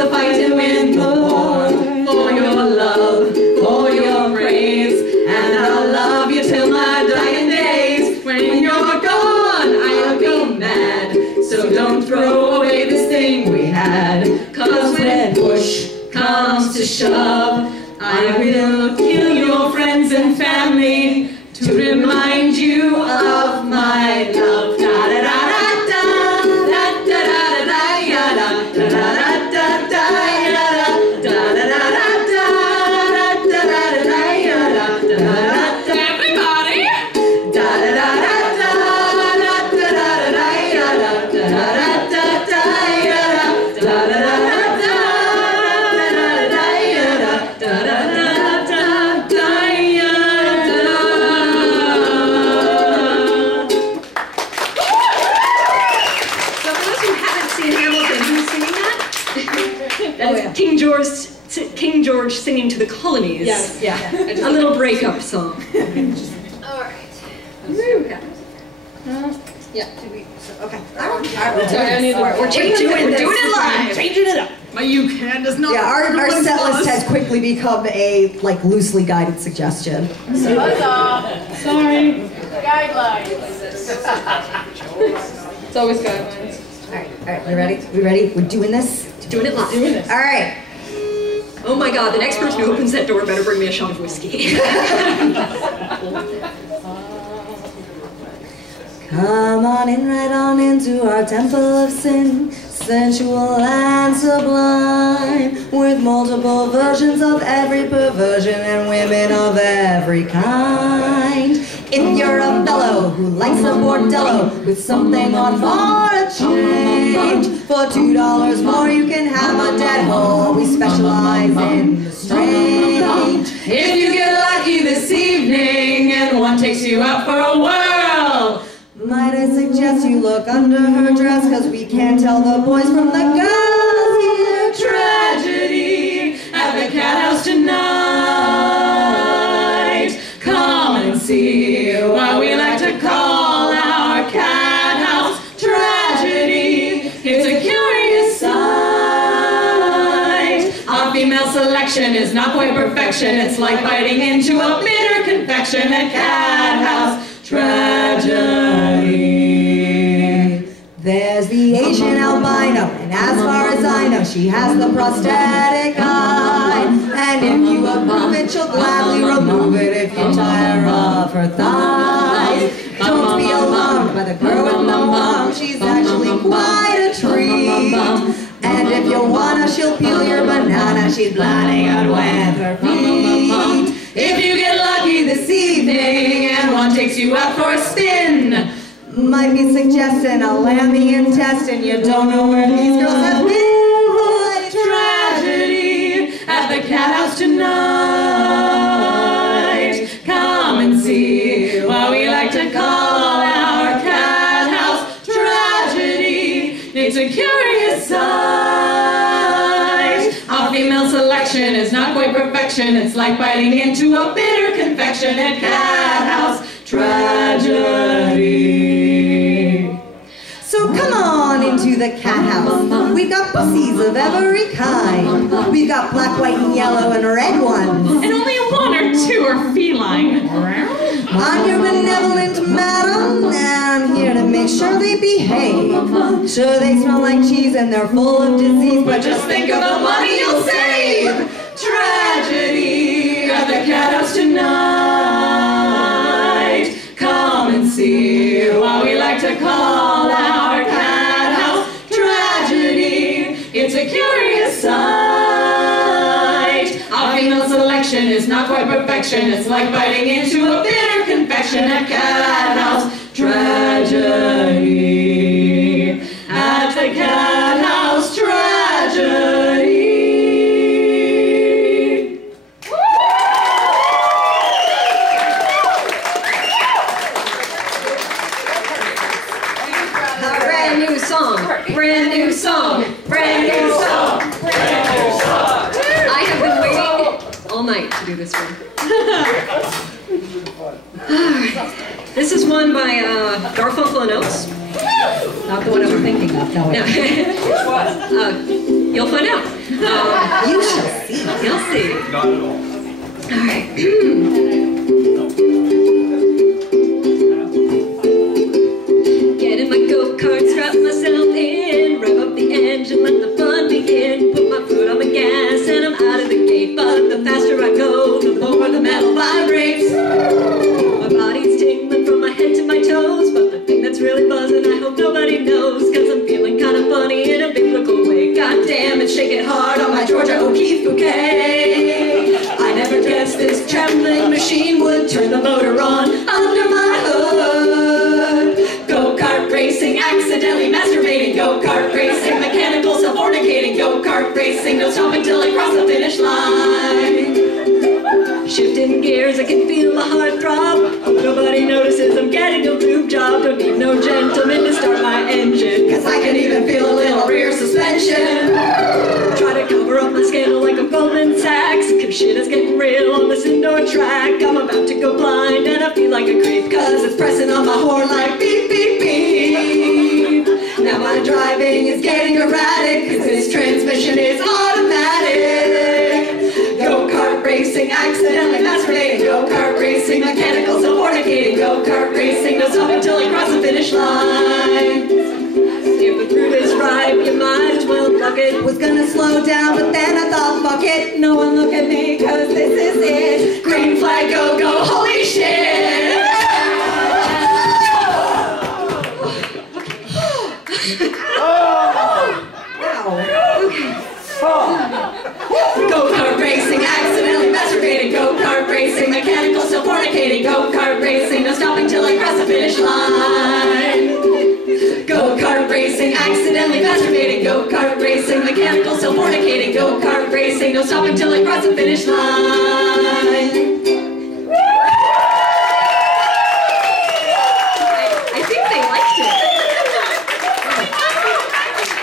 the fight and win the war. For your love, for your praise, and I'll love you till my dying days. When you're gone, I'll go mad, so don't throw away this thing we had. 'Cause when push comes to shove, I will kill your friends and family to remind you of my love. Da da da da da da da da da ya da da da da da ya da da da da da da da da ya da da da. Everybody, da da da da da da da da ya da da da da da ya da da da da. King George singing to the colonies. Yes. Yeah. A little breakup song. All right. Yeah. Okay. We're changing it. We're doing it live. Changing it up. My uke hand does not. Yeah, our set list has quickly become a loosely guided suggestion. So. Sorry. Guidelines. It's always guidelines. All right. We ready? We ready? We're doing this. Doing it live. Doing this. All right. Oh my God! The next person who opens that door better bring me a shot of whiskey. Come on in, right on into our temple of sin, sensual and sublime, with multiple versions of every perversion and women of every kind. If you're a fellow who likes a bordello with something on for a change, for $2 more you can have a dead hole. We specialize in the strange. If you get lucky this evening and one takes you out for a whirl, might I suggest you look under her dress, 'cause we can't tell the boys from the girls here. Tragedy at the cat house tonight. Come and see what we like to call our cat house tragedy. It's a curious sight. Our female selection is not quite perfection. It's like biting into a bitter confection at cat house tragedy. There's the Asian albino, and as far as I know, she has the prosthetic eye. And if you approve it, she'll gladly remove it if you tire of her thighs. Don't be alarmed by the girl with no mom, she's actually quite a treat. And if you wanna, she'll peel your banana, she's blinding out with her feet. If you get lucky this evening and one takes you out for a spin, might be suggesting a lammy intestine. You don't know where these girls have been. Tragedy at the cat house tonight. Come and see what we like to call our cat house tragedy. It's a curious sight. Our female selection is not quite perfection. It's like biting into a bitter confection at cat house tragedy. So come on into the cat house. We've got pussies of every kind. We've got black, white, and yellow, and red ones. And only one or two are feline. I'm your benevolent madam, and I'm here to make sure they behave. Sure, they smell like cheese and they're full of disease, but just think of the money you'll save. Tragedy at the cat house tonight. Come and see what we like to call our cat house tragedy. It's a curious sight. Our female selection is not quite perfection. It's like biting into a bitter confection at cat house tragedy. At the cat house tragedy. Brand new song, brand new song, brand new song. I have been waiting all night to do this one. This is one by Garfunkel and Oates. Not the one I'm thinking of, no. Which one? You'll find out. You shall see. You'll see. Not at all. All right. Get in my go-kart, strap myself in, rev up the engine, let the fun begin. Put my foot on the gas and I'm out of the gate. But the faster I go, the more the metal vibrates. My body's tingling from my head to my toes, but the thing that's really buzzing, I hope nobody knows, cause I'm feeling kind of funny in a biblical way. God damn, it's shaking hard on my Georgia O'Keeffe bouquet. I never guessed this trembling machine would turn the motor on under my hood. Go-kart racing, accidentally masturbating. Go-kart racing, mechanical self-fornicating. Go-kart racing, no stop until I cross the finish line. Shifting gears, I can feel my heart drop. Hope nobody notices I'm getting a lube job. Don't need no gentleman to start my engine, cause I can even feel a little rear suspension. Try to cover up my scandal like a Goldman Sachs, cause shit is getting real on this indoor track. I'm about to go blind and I feel like a creep, cause it's pressing on my horn like beep, beep, beep. Now my driving is getting erratic, cause this transmission is automatic. Go-kart racing, accidentally masturbating. Go-kart racing, mechanical self-fornicating. Go-kart racing, no stop until I cross the finish line. If the fruit is ripe, you might as well pluck it. Was gonna slow down, but then I thought, fuck it. No one look at me, cause this is it. Green flag, go, go, holy shit! Go-kart racing, accidentally masturbating. Go-kart racing, mechanical self-fornicating. Go-kart racing, no stopping till I cross the finish line. Go-kart racing, accidentally masturbating. Go-kart racing, mechanical self-fornicating. Go-kart racing, no stopping till I cross the finish line. I think they liked it.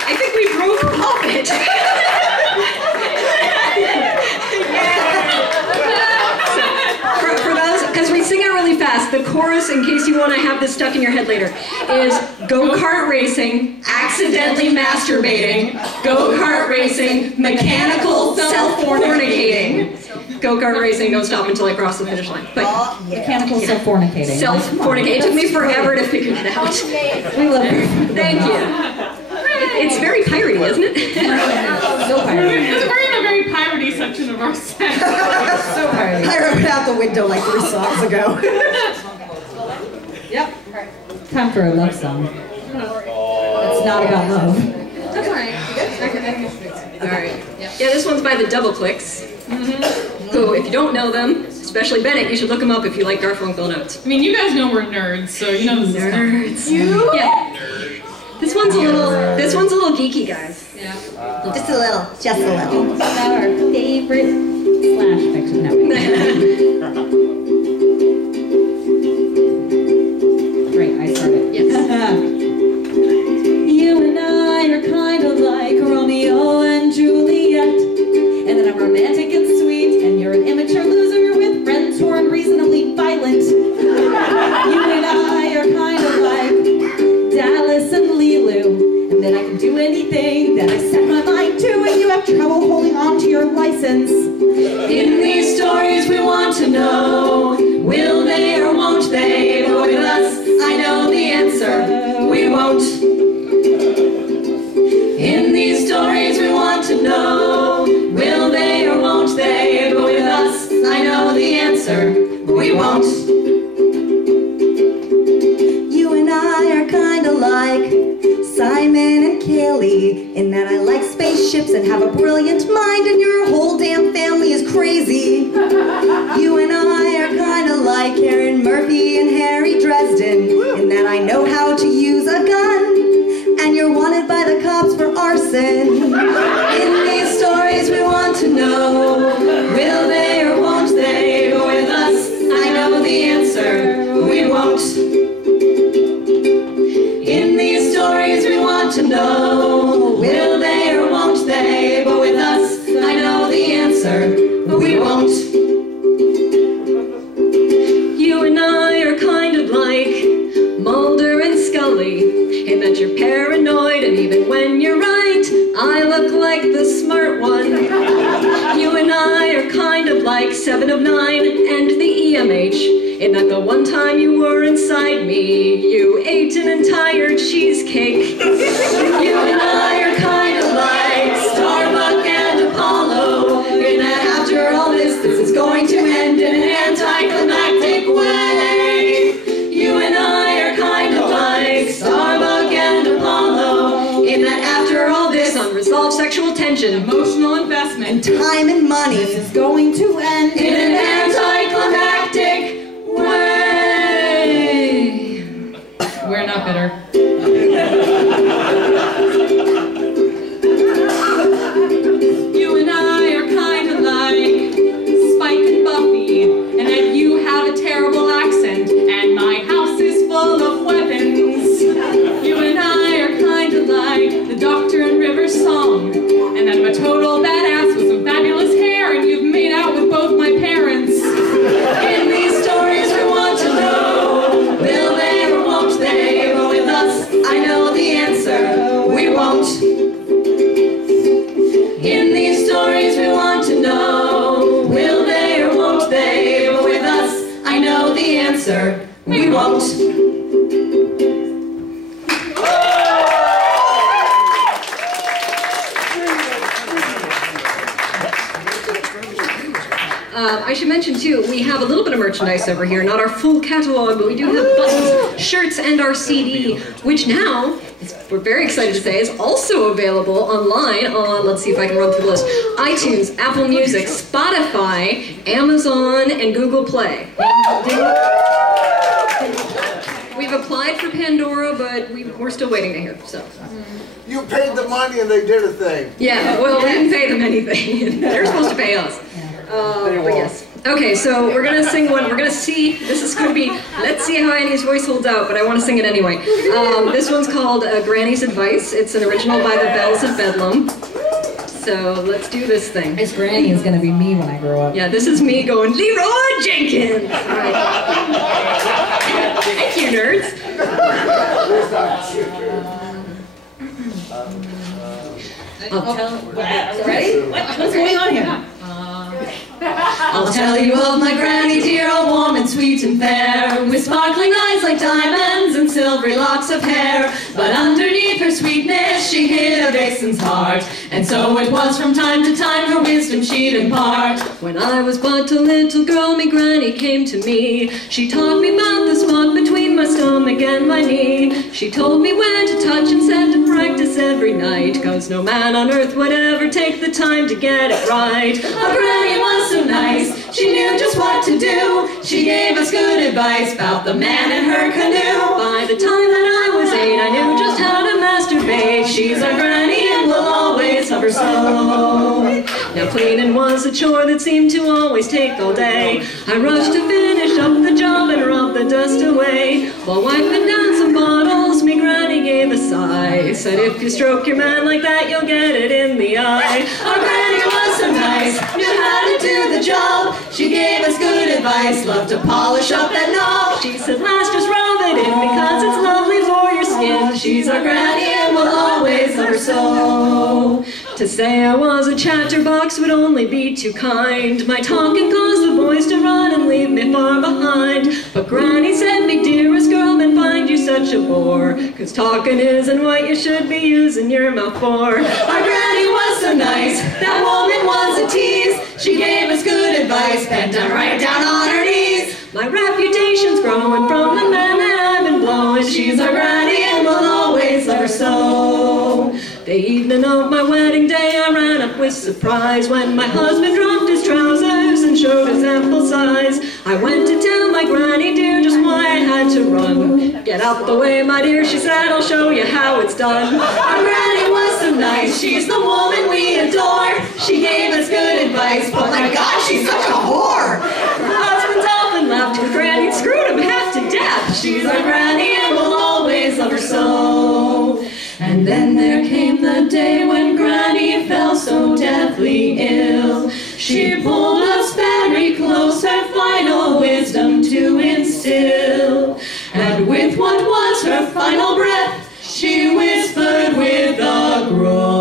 I think we broke off it. Because we sing it really fast, the chorus, in case you want to have this stuck in your head later, is go-kart racing, accidentally masturbating, go-kart racing, mechanical self-fornicating. Go-kart racing, don't stop until I cross the finish line. But, Mechanical self-fornicating. Self-fornicating. It took me forever to figure it out. We love it. Thank you. It's very piratey, isn't it? So piratey. We're in a very piratey section of our set. So piratey. I wrote it out the window like 3 songs ago. Yep. Time for a love song. It's not about love. That's alright. Alright. Yeah, this one's by the Double Clicks. Who, if you don't know them, especially Bennett, you should look them up if you like Garfunkel notes. I mean, you guys know we're nerds, so you know this is coming. Nerds. Yeah. This one's a little geeky, guys. Yeah. Just a little. Just a little. About our favorite slash fiction. No. Great, I started. Yes. You and I are kind of like Romeo and Juliet, and then I'm romantic and sweet, and you're an immature loser with friends who are unreasonably violent. You and I are kind of like Dallas and Lilu, and then I can do anything that I set my mind to, and you have trouble holding on to your license. In these stories we want to know, will they or won't they go with us? I know the answer, we won't. In these stories we want to know, will they or won't they go with us? I know the answer, we won't. You and I are kinda like Simon and Kelly, in that I like spaceships and have a brilliant mind, and your whole damn family is crazy. You and I are kinda like Karen Murphy and Harry Dresden, in that I know how to use a gun, and you're wanted by the cops for arson. In these stories we want to know, will they or won't they go with us? I know the answer, we won't. In these stories we want to know, will they or won't they go with us? I know the answer, we won't. You and I are kind of like Mulder and Scully, in that you're paranoid, and even when you're right, I look like the 7 of 9 and the EMH, in that the one time you were inside me, you ate an entire cheesecake. You and I are kind of like Starbuck and Apollo, in that after all this is going to end in an anticlimactic way. You and I are kind of like Starbuck and Apollo, in that after all this unresolved sexual tension, emotional investment, And time and money is going to end in an anticlimactic way. We're not bitter. You and I are kind of like Spike and Buffy, and that you have a terrible accent, and my house is full of weapons. You and I are kind of like the Doctor and Rivers song, and that I'm a total badass with some fabulous hair, and you've made out with both my parents. In these stories we want to know, will they or won't they? But with us, I know the answer, we won't. In these stories we want to know, will they or won't they? But with us, I know the answer, we won't. I should mention too, we have a little bit of merchandise over here, not our full catalog, but we do have buttons, shirts, and our CD, which now, we're very excited to say, is also available online on, let's see if I can run through the list, iTunes, Apple Music, Spotify, Amazon, and Google Play. We've applied for Pandora, but we're still waiting to hear, so. You paid the money and they did a thing. Yeah, well, we didn't pay them anything. They're supposed to pay us. But yes. Okay, so we're gonna sing one. We're gonna see. This is gonna be. Let's see how Annie's voice holds out, but I want to sing it anyway. This one's called Granny's Advice. It's an original by the Bells of Bedlam. So let's do this thing. This Granny is gonna be me when I grow up. Yeah, this is me going Leroy Jenkins. All right. Thank you, nerds. Ready? What's going on here? I'll tell you of my granny dear, old warm and sweet and fair, with sparkling eyes like diamonds and silvery locks of hair. But underneath her sweetness she hid a vixen's heart, and so it was from time to time her wisdom she'd impart. When I was but a little girl, me granny came to me. She taught me about the spot between my stomach and my knee. She told me when to touch and said to practice every night, 'cause no man on earth would ever take the time to get it right. Our granny was so nice, she knew just what to do. She gave us good advice about the man in her canoe. By the time that I was 8, I knew just how to masturbate. She's our granny and we'll always love her so. Now cleaning was a chore that seemed to always take all day. I rushed to finish up the job and rub the dust away. While wiping down some bottles, me granny gave a sigh. Said if you stroke your man like that, you'll get it in the eye. Our granny was so nice, knew how to do the job. She gave us good advice, loved to polish up that knob. She said, lass, just rub it in because it's lovely for your skin. She's our granny and we'll always love her so. To say I was a chatterbox would only be too kind. My talking caused the boys to run and leave me far behind. But Granny said, me dearest girl, men find you such a bore, 'cause talking isn't what you should be using your mouth for. Our Granny was so nice, that woman was a tease. She gave us good advice, bent down right down on her knees. My reputation's growing from the man that I've been blowing. She's our Granny and we'll always love her so. The evening of my wedding day I ran up with surprise when my husband dropped his trousers and showed his ample size. I went to tell my granny dear just why I had to run. Get out the way, my dear, she said, I'll show you how it's done. Our granny was so nice, she's the woman we adore. She gave us good advice, but my God, she's such a whore. My husband's off and left, cause granny screwed him half to death. She's our granny and we'll always love her so. And then there came the day when Granny fell so deathly ill. She pulled us very close, her final wisdom to instill. And with what was her final breath, she whispered with a groan,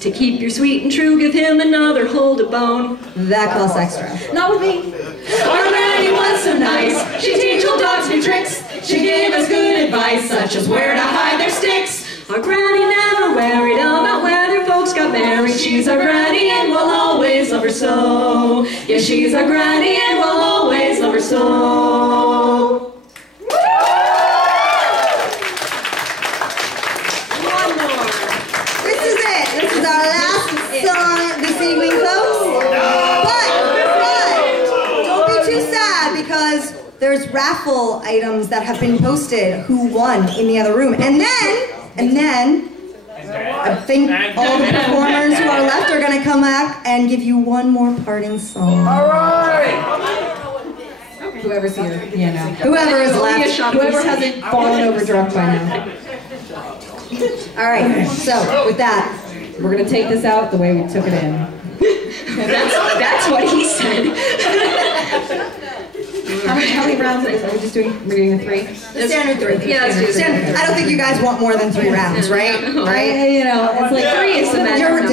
to keep your sweet and true, give him another hold a bone. That costs extra. Not with me. Our granny was so nice, she teach old dogs new tricks. She gave us good advice, such as where to hide their sticks. Our granny never worried about whether folks got married. She's our granny and we'll always love her so. Yeah, she's our granny and we'll always love her so. One more. This is it. This is our last song this evening, folks. But don't be too sad because there's raffle items that have been posted who won in the other room. And then I think all the performers who are left are going to come back and give you one more parting song. All right. Whoever's here, yeah, no. Whoever is left. Whoever hasn't fallen over drunk by now. All right, so with that, We're gonna take this out the way we took it in. That's what he said. How many rounds are we just doing? We're doing a 3? the standard 3. Yeah, let's do it. Standard. I don't think you guys want more than 3 rounds, right? Right? You know, it's like 3 is the magic You're number.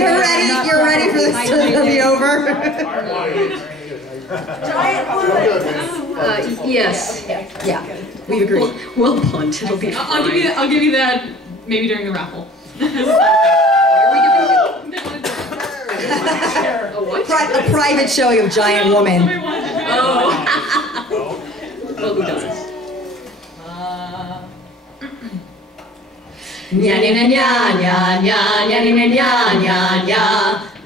ready for this to be over? Yes. Yeah, we agree. We'll punt. It'll be I'll fine. give you that maybe during the raffle. A what? A private showing of Giant Woman. Oh. Well, who doesn't? Nya nya nya nya nya nya nya nya nya nya.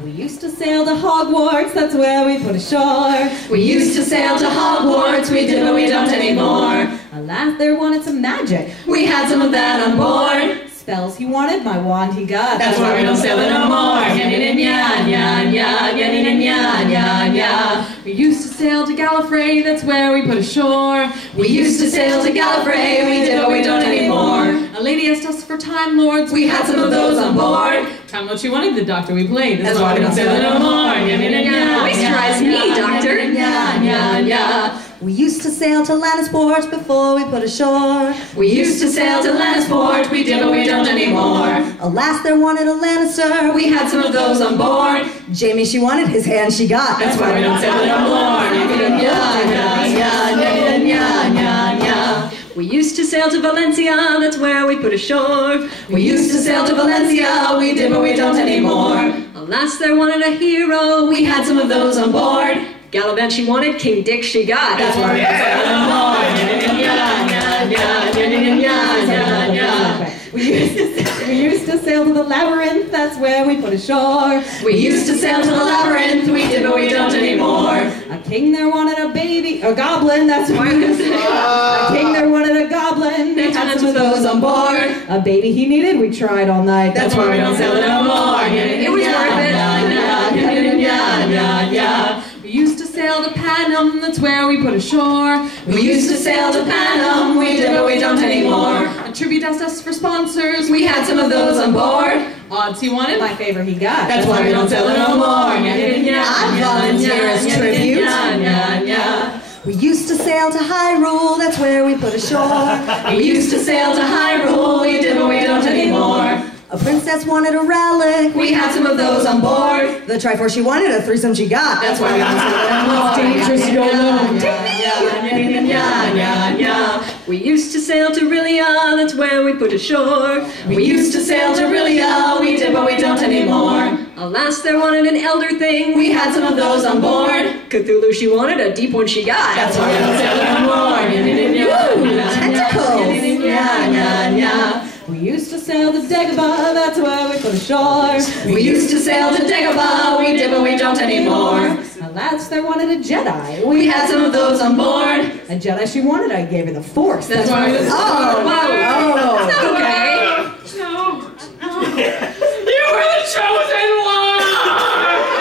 we used to sail to Hogwarts, that's where we put ashore. We used to sail to Hogwarts, we did, but we don't anymore. Alas, there wanted some magic. We had some of that on board. Spells he wanted, my wand he got. That's why we don't sail it no more. Nya nya nya nya nya nya nya nya nya nya. We used to sail to Gallifrey, that's where we put ashore. We used to sail to Gallifrey, we did, but we don't anymore. A lady asked us for Time Lords. We had some of those on board. Time Lord she wanted, the doctor we played. That's why we don't sail it no more. Nya nya nya nya. Moisturize me, doctor. Nya nya nya. We used to sail to Lannisport before we put ashore. We used to sail to Lannisport, we did, but we don't anymore. Alas, there wanted a Lannister. We had some of those on board. Jamie, she wanted his hand, she got. That's why we don't sail it no more. Nya nya nya nya nya nya nya nya. We used to sail to Valencia, that's where we put ashore. We used to sail to Valencia, we did, but we don't anymore. Alas, there wanted a hero, we had some of those on board. Gallivant she wanted, King Dick she got. That's why we don't sail it no more. Nya nya nya nya nya nya nya nya nya. We used to sail to the Labyrinth, that's where we put ashore. We used to sail to the labyrinth, we did, but we don't anymore. A king there wanted a baby, a goblin, that's why a king there wanted a goblin. They had some of those on board. A baby he needed, we tried all night. That's why we don't sail it no more. It was worth it. We used to sail to Panem, that's where we put ashore. We used to sail to Panem, we did, but we don't anymore. A tribute asked us for sponsors. We had some of those on board. Odds he wanted. My favor he got. That's why we don't sail it no more. I volunteer as tribute. We used to sail to Hyrule, that's where we put ashore. We used to sail to Hyrule, we did, but we don't anymore. A princess wanted a relic. We had some of those on board. The Triforce she wanted, a threesome she got. That's why we don't sail it no more. Dangerous YOLO. We used to sail to Rilia, that's where we put ashore. We used to sail to Rilia, we did, but we don't anymore. Alas, there wanted an elder thing, we had some of those on board. Cthulhu she wanted, a deep one she got. That's why we don't sail it no more. Tentacles. We used to sail to Dagobah, that's where we put ashore. We used to sail to Dagobah, we did, but we don't anymore. Alas, there wanted a Jedi. We had some of those on board. A Jedi she wanted, I gave her the Force. That's why we don't sail it no more. Oh. It's not okay. You were the chosen one!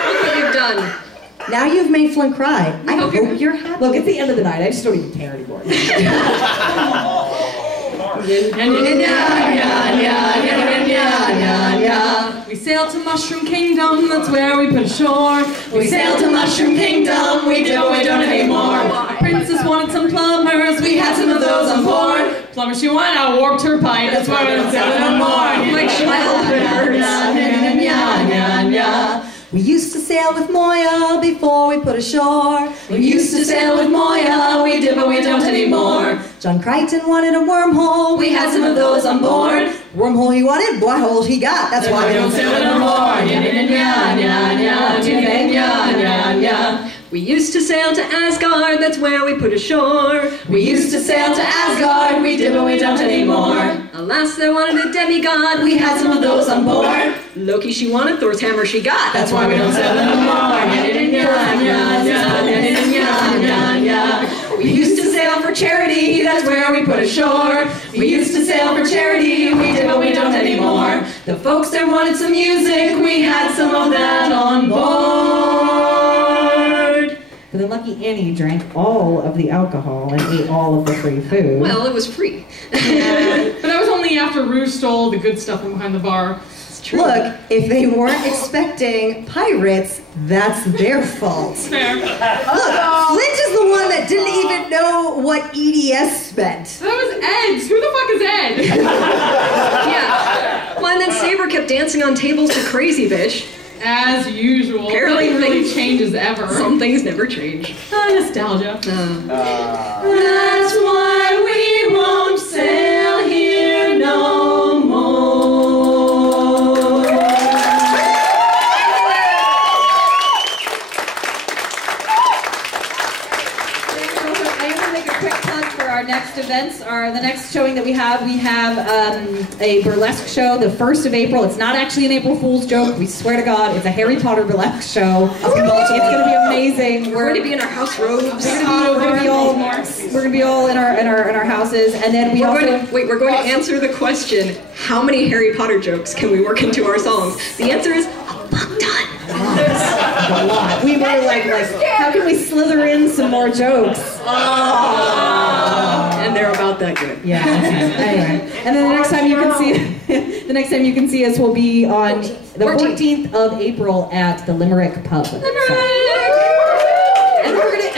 Look what you've done. Now you've made Flint cry. I hope you're happy. Look, it's the end of the night. I just don't even care anymore. We sailed to Mushroom Kingdom, that's where we put ashore. We sailed to Mushroom Kingdom, we did, but we don't anymore. A princess wanted some plumbers, We had some of those on board. plumber she wanted, I warped her pipe, that's why we don't sail it no more. Like Schmeichel. We used to sail with Moya before we put ashore. We used to sail with Moya, we did but we don't anymore. John Crichton wanted a wormhole. We had some of those on board. Wormhole he wanted, butthole he got. That's why we don't sail anymore. We used to sail to Asgard, that's where we put ashore. We used to sail to Asgard, we did but we don't anymore. Alas, they wanted a demigod, we had some of those on board. Loki she wanted, Thor's hammer she got, that's why we don't sail anymore. We used to sail for charity, that's where we put ashore. We used to sail for charity, we did but we don't anymore. The folks there wanted some music, we had some of that on board. But then Lucky Annie drank all of the alcohol and ate all of the free food. Well, it was free. But that was only after Rouge stole the good stuff from behind the bar. Look, if they weren't expecting pirates, that's their fault. Fair. Look, Flint is the one that didn't even know what EDS meant. That was Ed's. Who the fuck is Ed? Yeah. Well, and then Saber kept dancing on tables to Crazy Bitch. As usual. Apparently Nothing really things- changes ever. Some things never change. Nostalgia. That's why we won't sail here no more. I want to make a quick plug for our next events. The next showing that we have a burlesque show the 1st of April. It's not actually an April Fool's joke. We swear to God, it's a Harry Potter burlesque show. It's going to be amazing. We're going to be in our house robes. We're going to be all in our houses, and then we're going to answer the question: how many Harry Potter jokes can we work into our songs? The answer is a fuck ton. a lot. We were like, how can we slither in some more jokes? And they're about that good. Yeah. Anyway, and then the next time you can see us will be on the 14th of April at the Limerick Pub. And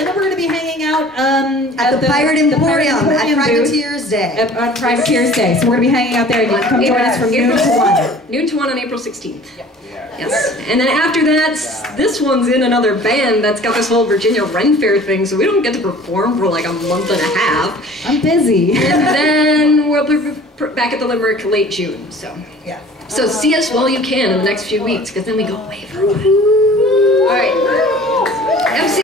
then we're gonna be hanging out At the Pirate Emporium at booth Privateers Day. on Privateers Day. So we're gonna be hanging out there. You can come join us from noon to 1. Noon to 1 on April 16th. Yes. And then after that, this one's in another band that's got this whole Virginia Ren Fair thing, so we don't get to perform for like a month and a half. I'm busy. And then we'll be back at the Limerick late June. So Yeah. So see us while you can in the next few weeks, because then we go away for a while. All right. MC